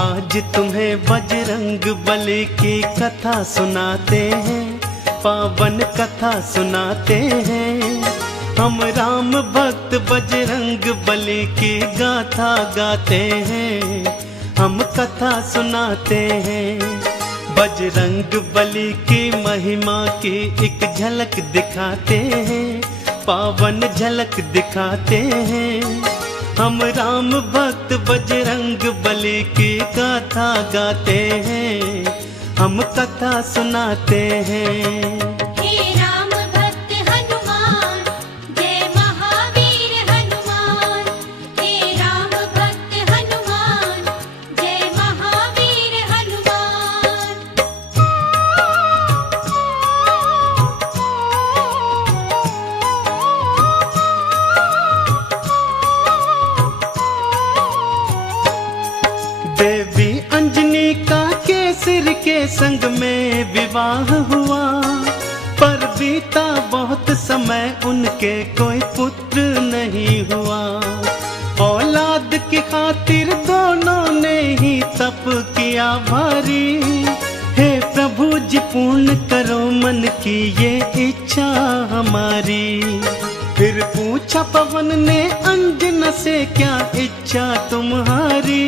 आज तुम्हें बजरंग बली की कथा सुनाते हैं, पावन कथा सुनाते हैं। हम राम भक्त बजरंग बली की गाथा गाते हैं, हम कथा सुनाते हैं। बजरंग बली की महिमा की एक झलक दिखाते हैं, पावन झलक दिखाते हैं। हम राम भक्त बजरंग बली की गाथा गाते हैं, हम कथा सुनाते हैं। हे राम भक्त हनुमान, जय महावीर हनुमान। हे राम भक्त हनुमान, जय महावीर हनुमान। देवी अंजनी का केसर के संग में विवाह हुआ, पर बीता बहुत समय उनके कोई पुत्र नहीं हुआ। औलाद की खातिर दोनों ने ही तप किया भारी। हे प्रभु जी पूर्ण करो मन की ये इच्छा हमारी। फिर पूछा पवन ने अंजना से, क्या इच्छा तुम्हारी?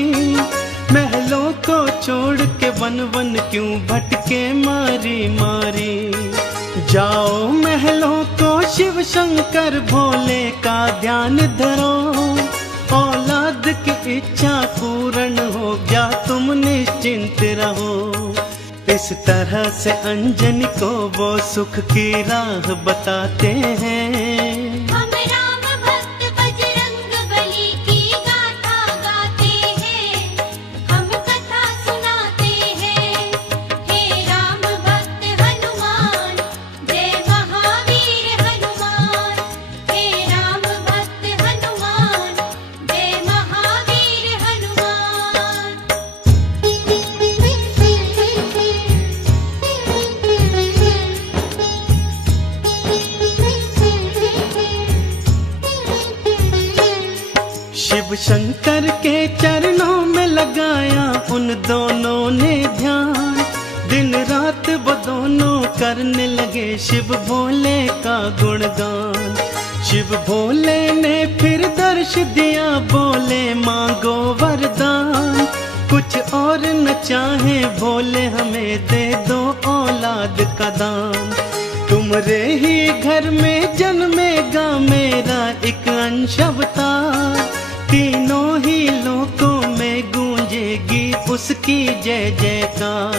महलों को छोड़ के वन वन क्यों भटके मारी मारी। जाओ महलों को शिव शंकर भोले का ध्यान धरो, औलाद की इच्छा पूर्ण हो गया तुम निश्चिंत रहो। इस तरह से अंजनी को वो सुख की राह बताते हैं। हम राम भक्त बजरंग बली की गाथा गाते हैं, हम कथा सुनाते हैं। हे राम भक्त हनुमान, जय महावीर हनुमान। हे राम भक्त हनुमान, जय महावीर हनुमान। शिव शंकर के चरणों में लगाया उन दोनों ने ध्यान। दिन रात वो दोनों करने लगे शिव भोले का गुणगान। शिव भोले ने फिर दर्श दिया, बोले मांगो वरदान। कुछ और न चाहे भोले हमें दे दो औलाद का दान। तुम्हारे ही घर में जन्मेगा मेरा एक अंश अवतार। तीनों ही लोकों में गूंजेगी उसकी जय जयकार।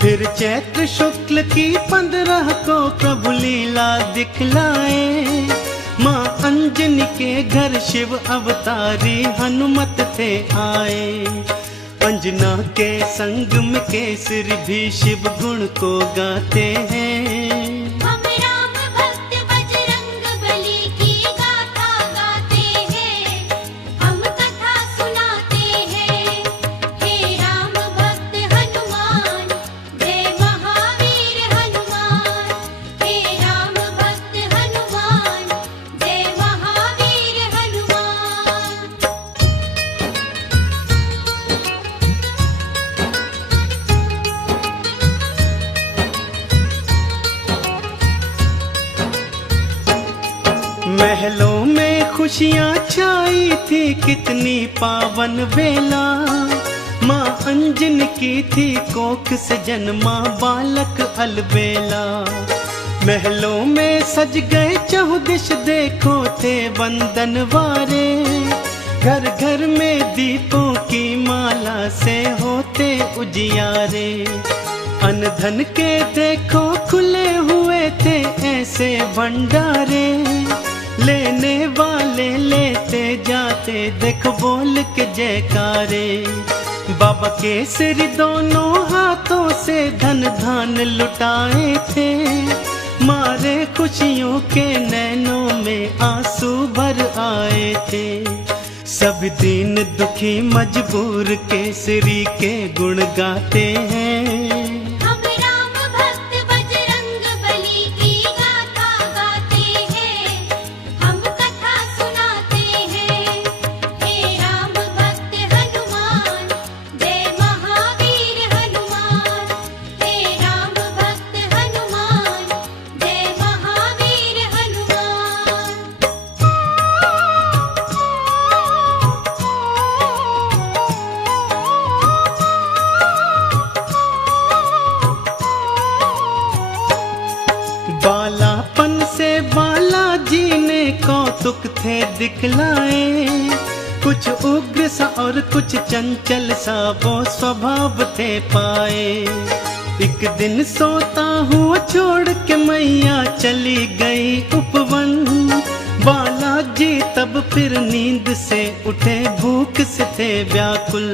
फिर चैत्र शुक्ल की 15 को प्रभु लीला दिखलाए। माँ अंजनी के घर शिव अवतारी हनुमत थे आए। अंजना के संग में केसरी भी शिव गुण को गाते हैं। हम राम भक्त बजरंग बली की गाथा गाते हैं, हम कथा सुनाते हैं। हे राम भक्त हनुमान, जय महावीर हनुमान। हे राम भक्त हनुमान, जय महावीर हनुमान। महलों में खुशियाँ छाई थी कितनी पावन बेला। माँ अंजनी की थी कोख से जन्मा बालक अलबेला। महलों में सज गए चहुदिश देखो थे बंदन वारे। घर घर में दीपों की माला से होते उजियारे। अन्न धन के देखो खुले हुए थे ऐसे भंडारे। लेने वाले लेते जाते देखो बोल के जयकारे। बाबा केसरी दोनों हाथों से धन धान लुटाए थे। मारे खुशियों के नैनों में आंसू भर आए थे। सब दीन दुखी मजबूर केसरी के गुण गाते हैं। हम राम भक्त बजरंग बली की गाथा गाते हैं, हम कथा सुनाते हैं। हे राम भक्त हनुमान, जय दिखलाए। कुछ उग्र सा और कुछ चंचल सा वो स्वभाव थे पाए। एक दिन सोता हुआ छोड़ के मैया चली गई उपवन। बालाजी तब फिर नींद से उठे, भूख से थे व्याकुल।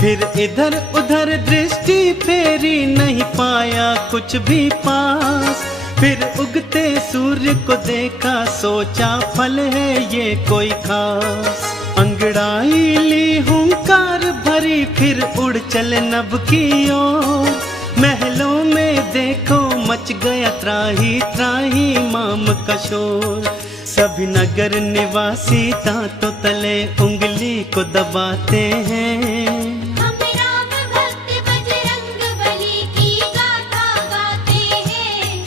फिर इधर उधर दृष्टि फेरी, नहीं पाया कुछ भी पास। फिर उगते सूर्य को देखा, सोचा फल है ये कोई खास। अंगड़ाई ली हुंकार भरी, फिर उड़ चले नभ की ओर। महलों में देखो मच गया त्राही त्राही माम का शोर। सभी नगर निवासी दांतों तले उंगली को दबाते हैं। हम राम भक्त बजरंग बली की गाथा गाते हैं,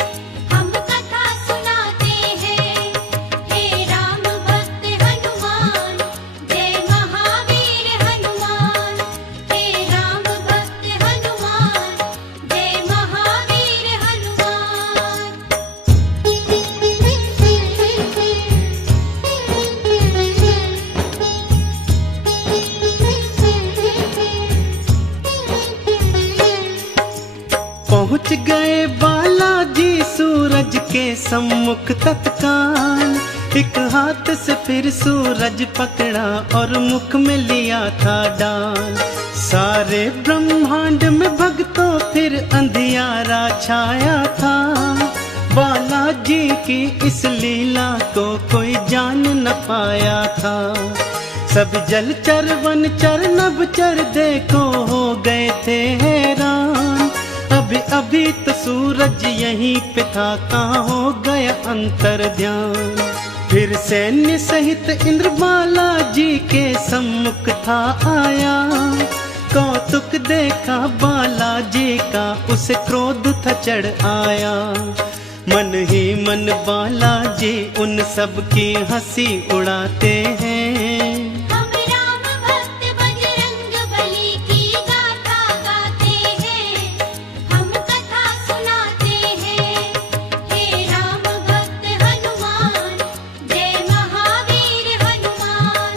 हम कथा सुनाते हैं। हे राम भक्त हनुमान, जय महावीर हनुमान। हे राम भक्त हनुमान, जय महावीर हनुमान। पहुँच गए बालाजी सूरज के सम्मुख तत्काल। एक हाथ से फिर सूरज पकड़ा और मुख में लिया था डाल। सारे ब्रह्मांड में भक्तों फिर अंधियारा छाया था। बालाजी की इस लीला को कोई जान न पाया था। सब जलचर वनचर नभचर देखो हो गए थे हैरान। अभी अभी तो सूरज यहीं पे था, कहाँ हो गया अंतर ध्यान। फिर सैन्य सहित इंद्र बालाजी के सम्मुख था आया। कौतुक देखा बालाजी का, उसे क्रोध था चढ़ आया। मन ही मन बालाजी उन सब की हंसी उड़ाते हैं। हम राम भक्त बजरंग बली की गाथा गाते हैं, हम कथा सुनाते हैं। हे राम भक्त हनुमान, जय महावीर हनुमान।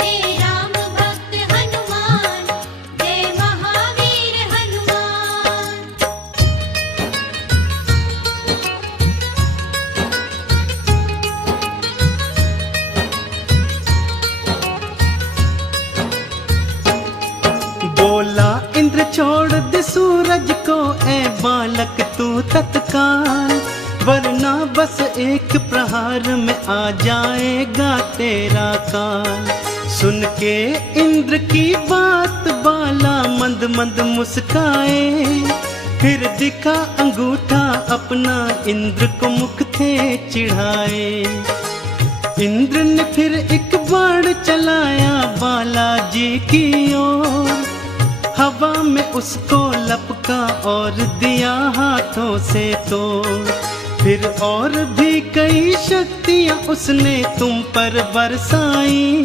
हे राम भक्त हनुमान, जय महावीर हनुमान। बोला इंद्र छोड़ दे सूरज को, ए बालक तू तत्काल। वरना बस एक प्रहार में आ जाएगा तेरा काल। सुन के इंद्र की बात बाला मंद मंद मुस्काए। फिर दिखा अंगूठा अपना, इंद्र को मुख थे चिढ़ाए। इंद्र ने फिर एक बाण चलाया बालाजी की ओर। हवा में उसको लपका और दिया हाथों से तोड़। फिर और भी कई शक्तियां उसने तुम पर बरसाई।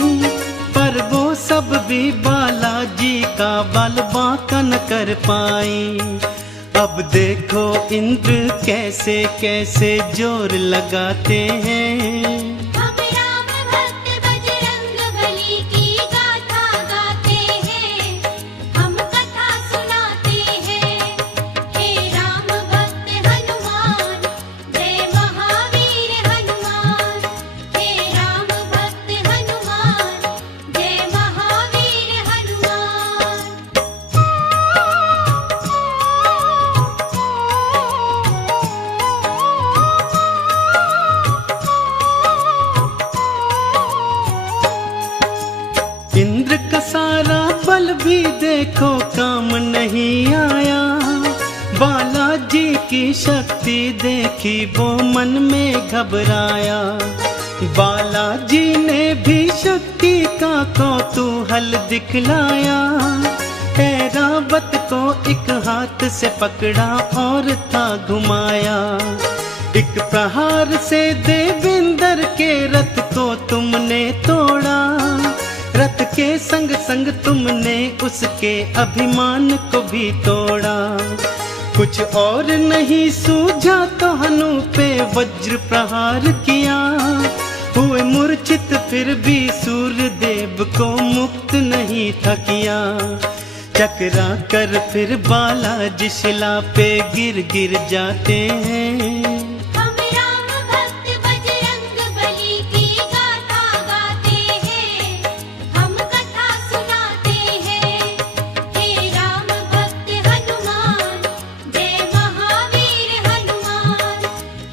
पर वो सब भी बालाजी का बल बांका न कर पाई। अब देखो इंद्र कैसे कैसे जोर लगाते हैं। हम राम भक्त बजरंग बली की गाथा गाते हैं, हम कथा सुनाते हैं। हे राम भक्त हनुमान, जय महावीर हनुमान। हे राम भक्त हनुमान, जय महावीर हनुमान। इंद्र का सारा बल भी देखो काम नहीं आया। बालाजी की शक्ति देखी वो मन में घबराया। बालाजी ने भी शक्ति का कौतूहल दिखलाया। ऐरावत को एक हाथ से पकड़ा और था घुमाया। एक प्रहार से देवेंद्र के रथ को तुमने तोड़ा। रथ के संग संग तुमने उसके अभिमान को भी तोड़ा। कुछ और नहीं सूझा तो हनु पे वज्र प्रहार किया। हुए हुए मूर्छित फिर भी सूर्य देव को मुक्त नहीं था किया। चकरा कर फिर बालाजी शिला पे गिर गिर जाते हैं। हम राम भक्त बजरंग बली की गाथा गाते हैं, हम कथा सुनाते हैं। हे राम भक्त हनुमान, जय महावीर हनुमान।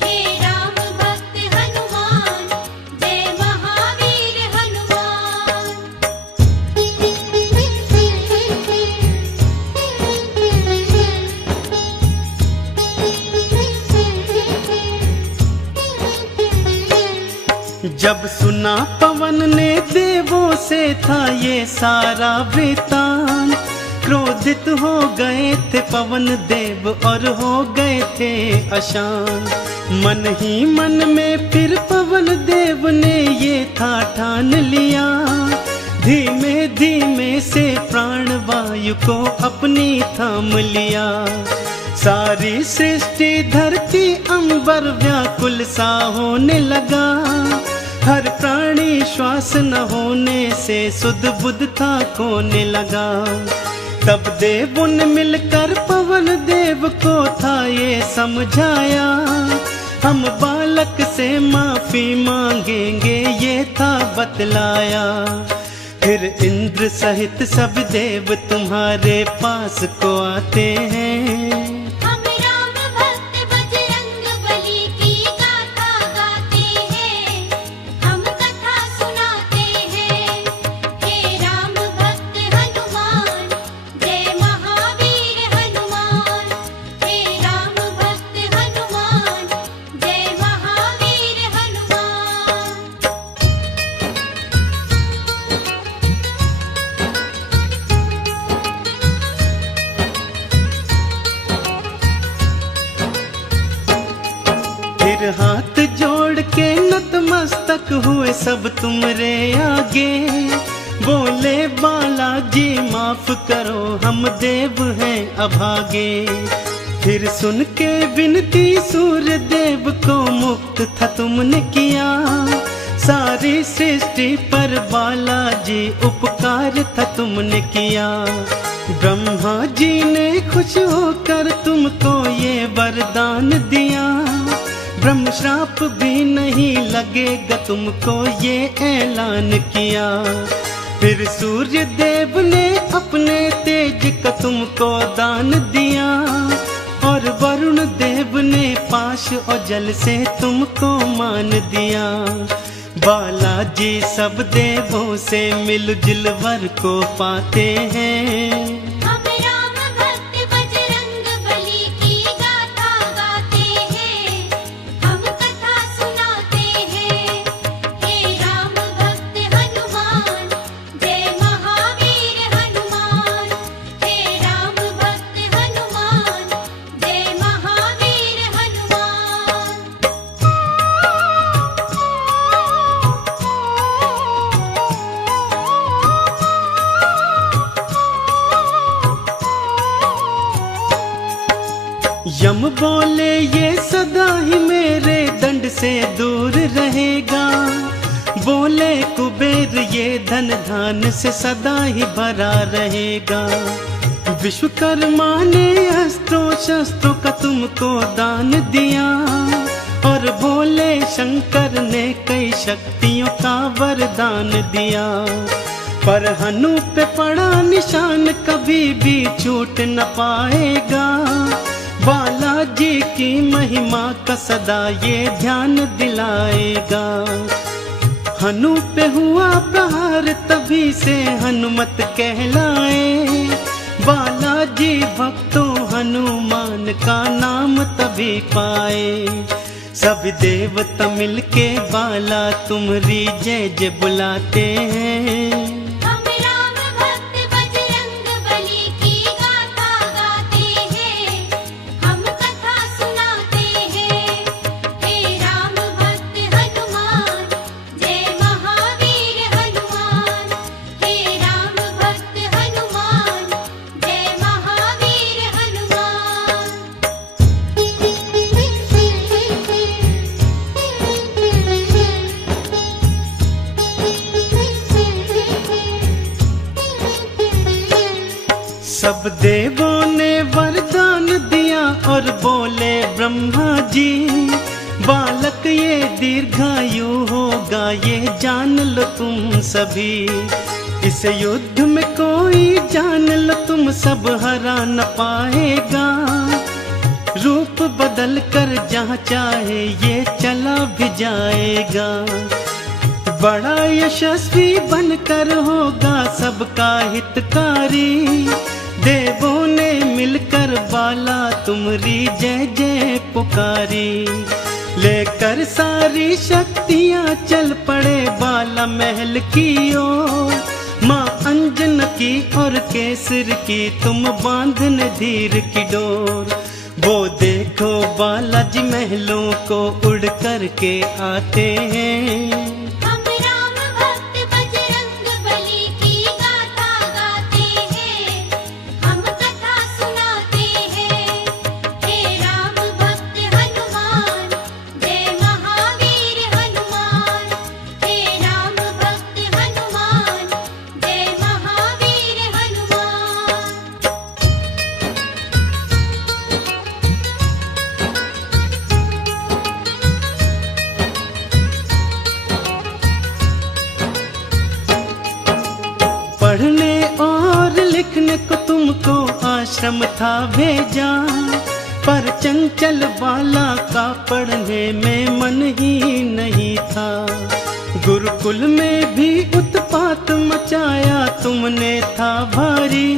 हे राम भक्त हनुमान, जय महावीर हनुमान। जब सुना पवन ने देवों से था ये सारा वृतांत, क्रोधित हो गए थे पवन देव और हो गए थे अशांत। मन ही मन में फिर पवन देव ने ये था ठान लिया, धीमे धीमे से प्राण वायु को अपनी थाम लिया। सारी सृष्टि धरती अंबर व्याकुल सा होने लगा, हर प्राणी श्वास न होने से सुध बुध था खोने लगा। तब देवों ने मिलकर पवन देव को था ये समझाया, हम बालक से माफी मांगेंगे ये था बतलाया। फिर इंद्र सहित सब देव तुम्हारे पास को आते हैं। हम राम भक्त बजरंग बली की गाथा गाते हैं, हम कथा सुनाते हैं। हे राम भक्त हनुमान, जय महावीर हनुमान। हे राम भक्त हनुमान, जय महावीर हनुमान। फिर हाथ जोड़ के नतमस्तक हुए सब तुमरे आगे, बोले बालाजी माफ करो हम देव हैं अभागे। फिर सुन के विनती सूर्य देव को मुक्त था तुमने किया, सारी सृष्टि पर बालाजी उपकार था तुमने किया। ब्रह्मा जी ने खुश होकर तुमको ये वरदान दिया, ब्रह्म श्राप भी नहीं लगेगा तुमको ये ऐलान किया। फिर सूर्य देव ने अपने तेज का तुमको दान दिया, और वरुण देव ने पाश और जल से तुमको मान दिया। बालाजी सब देवों से मिलजुल वर को पाते हैं। हम राम भक्त बजरंग बली की गाथा गाते हैं, हम कथा सुनाते हैं। हे राम भक्त हनुमान, जय महावीर हनुमान। हे राम भक्त हनुमान, जय महावीर हनुमान। यम बोले ये सदा ही मेरे दंड से दूर रहेगा, बोले कुबेर ये धन धान से सदा ही भरा रहेगा। विश्वकर्मा ने अस्त्रों शस्त्रों का तुमको दान दिया, और भोले शंकर ने कई शक्तियों का वरदान दिया। पर हनु पे पड़ा निशान कभी भी छूट न पाएगा, बालाजी की महिमा का सदा ये ध्यान दिलाएगा। हनु पे हुआ प्रहार तभी से हनुमत कहलाए, बालाजी भक्तों हनुमान का नाम तभी पाए। सब देवता मिलके बाला तुम्हारी जय जय बुलाते हैं। हम राम भक्त बजरंग बली की गाथा गाते हैं, हम कथा सुनाते हैं। हे राम भक्त हनुमान, जय महावीर हनुमान। हे राम भक्त हनुमान, जय महावीर हनुमान। सब देवों ने वरदान दिया और बोले ब्रह्मा जी, बालक ये दीर्घायु होगा, ये जान लो तुम सभी। इस युद्ध में कोई जान लो तुम सब हरा न पाएगा। रूप बदल कर जहाँ चाहे ये चला भी जाएगा। बड़ा यशस्वी बनकर होगा सबका हितकारी। देवों ने मिलकर बाला तुम्हारी जय जय पुकारी। लेकर सारी शक्तियाँ चल पड़े बाला महल की ओर। माँ अंजन की और केसर की तुम बांधन धीर की डोर। वो देखो बालाजी महलों को उड़ कर के आते हैं। हम राम भक्त बजरंग बली की गाथा गाते हैं, हम कथा सुनाते हैं। हे राम भक्त हनुमान, जय महावीर हनुमान। हे राम भक्त हनुमान, जय महावीर हनुमान। पढ़ने और लिखने को तुमको आश्रम था भेजा, पर चंचल बाला का पढ़ने में मन ही नहीं था। गुरुकुल में भी उत्पात मचाया तुमने था भारी।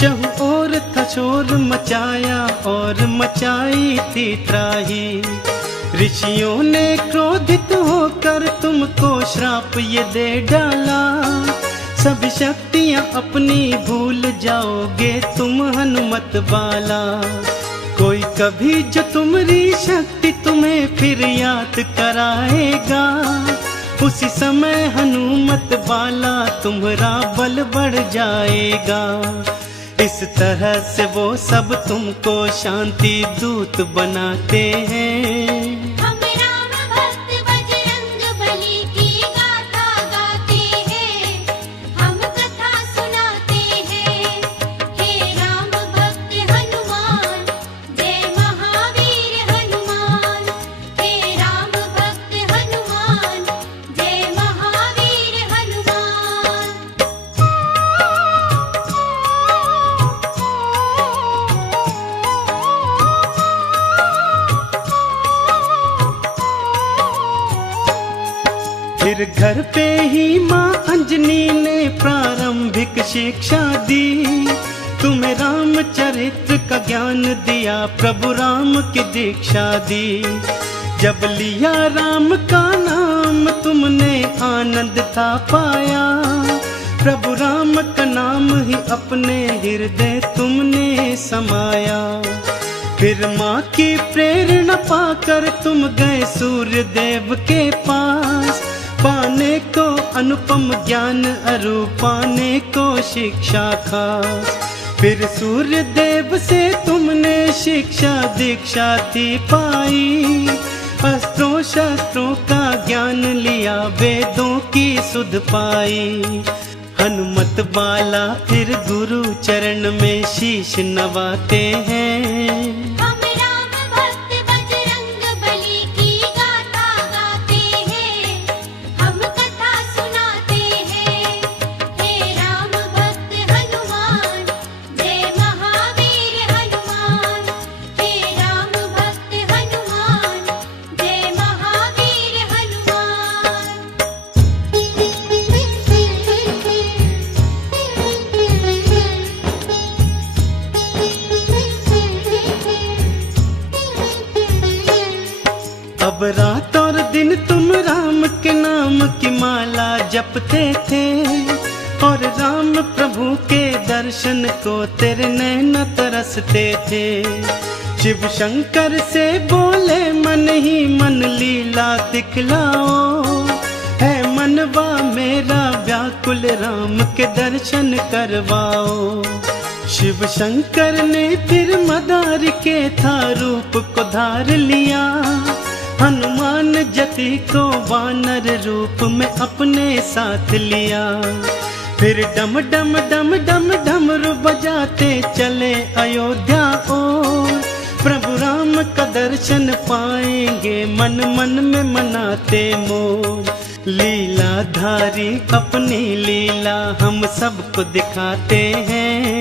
चहु और था शोर मचाया और मचाई थी त्राही। ऋषियों ने क्रोधित होकर तुमको श्राप ये दे डाला। सब शक्तियाँ अपनी भूल जाओगे तुम हनुमत बाला। कोई कभी जो तुम्हारी शक्ति तुम्हें फिर याद कराएगा, उसी समय हनुमत बाला तुम्हारा बल बढ़ जाएगा। इस तरह से वो सब तुमको शांति दूत बनाते हैं। हम राम भक्त बजरंग बली की गाथा गाते हैं, हम कथा सुनाते हैं। हे राम भक्त हनुमान, जय महावीर हनुमान। हे राम भक्त हनुमान, जय महावीर हनुमान। फिर घर पे ही माँ अंजनी ने प्रारंभिक शिक्षा दी। तुम्हें रामचरित्र का ज्ञान दिया, प्रभु राम की दीक्षा दी। जब लिया राम का नाम तुमने आनंद था पाया। प्रभु राम का नाम ही अपने हृदय तुमने समाया। फिर माँ की प्रेरणा पाकर तुम गए सूर्य देव के पास। पाने को अनुपम ज्ञान अरु पाने को शिक्षा खास। फिर सूर्य देव से तुमने शिक्षा दीक्षा थी पाई। अस्त्रों शस्त्रों का ज्ञान लिया, वेदों की सुध पाई। हनुमत बाला फिर गुरु चरण में शीश नवाते हैं। हम राम भक्त बजरंग बली की गाथा गाते हैं, हम कथा सुनाते हैं। हे राम भक्त हनुमान, जय महावीर हनुमान। हे राम भक्त हनुमान, जय महावीर हनुमान। अब रात और दिन तुम राम के नाम की माला जपते थे। और राम प्रभु के दर्शन को तेरे नैन तरसते थे। शिव शंकर से बोले मन ही मन लीला दिखलाओ। है मनवा मेरा व्याकुल राम के दर्शन करवाओ। शिव शंकर ने फिर मदार के था रूप को धार लिया। हनुमान जति को वानर रूप में अपने साथ लिया। फिर डम डम डम डम डमरू बजाते चले अयोध्या ओर। प्रभु राम का दर्शन पाएंगे मन मन में मनाते मोर। लीलाधारी अपनी लीला हम सबको दिखाते हैं।